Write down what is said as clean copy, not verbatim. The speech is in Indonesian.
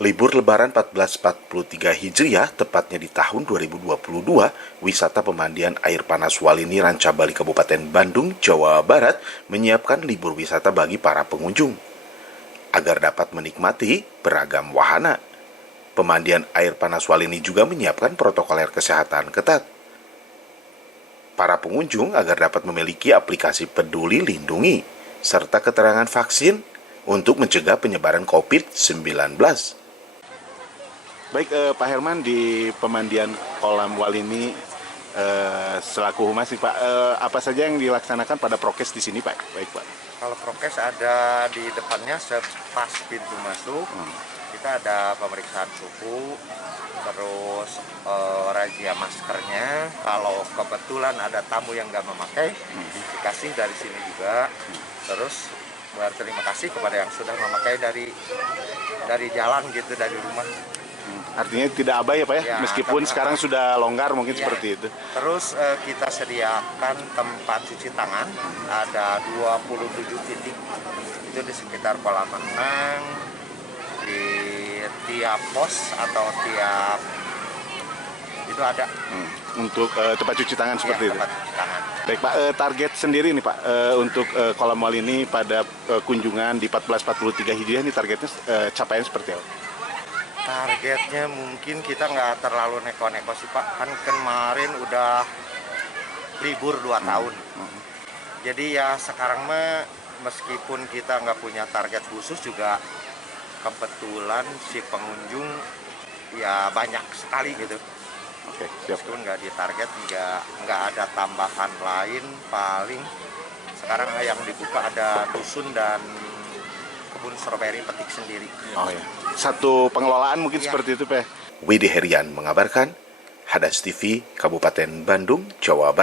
Libur Lebaran 1443 Hijriah, tepatnya di tahun 2022, wisata pemandian air panas Walini Rancabali Kabupaten Bandung, Jawa Barat menyiapkan libur wisata bagi para pengunjung agar dapat menikmati beragam wahana. Pemandian air panas Walini juga menyiapkan protokoler kesehatan ketat. Para pengunjung agar dapat memiliki aplikasi Peduli Lindungi serta keterangan vaksin untuk mencegah penyebaran COVID-19. Baik, Pak Herman, di pemandian kolam Walini selaku humas nih, Pak, apa saja yang dilaksanakan pada prokes di sini, Pak? Baik, Pak. Kalau prokes ada di depannya pas pintu masuk, kita ada pemeriksaan suhu, terus razia maskernya. Kalau kebetulan ada tamu yang nggak memakai, dikasih dari sini juga. Terus berterima kasih kepada yang sudah memakai dari jalan gitu, dari rumah. Artinya tidak abai ya, Pak ya? Ya, meskipun sekarang sudah longgar mungkin ya. seperti itu. Terus kita sediakan tempat cuci tangan, ada 27 titik. Itu di sekitar kolam renang, di tiap pos atau tiap itu ada. Untuk tempat cuci tangan seperti itu? Tempat cuci tangan. Baik, Pak, target sendiri nih, Pak, untuk kolam Walini pada kunjungan di 1443 Hijriah ini targetnya capaian seperti apa? Targetnya mungkin kita nggak terlalu neko-neko sih, Pak. Kan kemarin udah libur 2 tahun. Jadi ya sekarang mah meskipun kita nggak punya target khusus juga kebetulan si pengunjung ya banyak sekali gitu. Oke, siap. Meskipun nggak ditarget, nggak ada tambahan lain, paling sekarang yang dibuka ada dusun dan kebun stroberi petik sendiri. Oh ya, satu pengelolaan mungkin seperti itu, Pak. Widi Herian mengabarkan, Hadas TV, Kabupaten Bandung, Jawa Barat.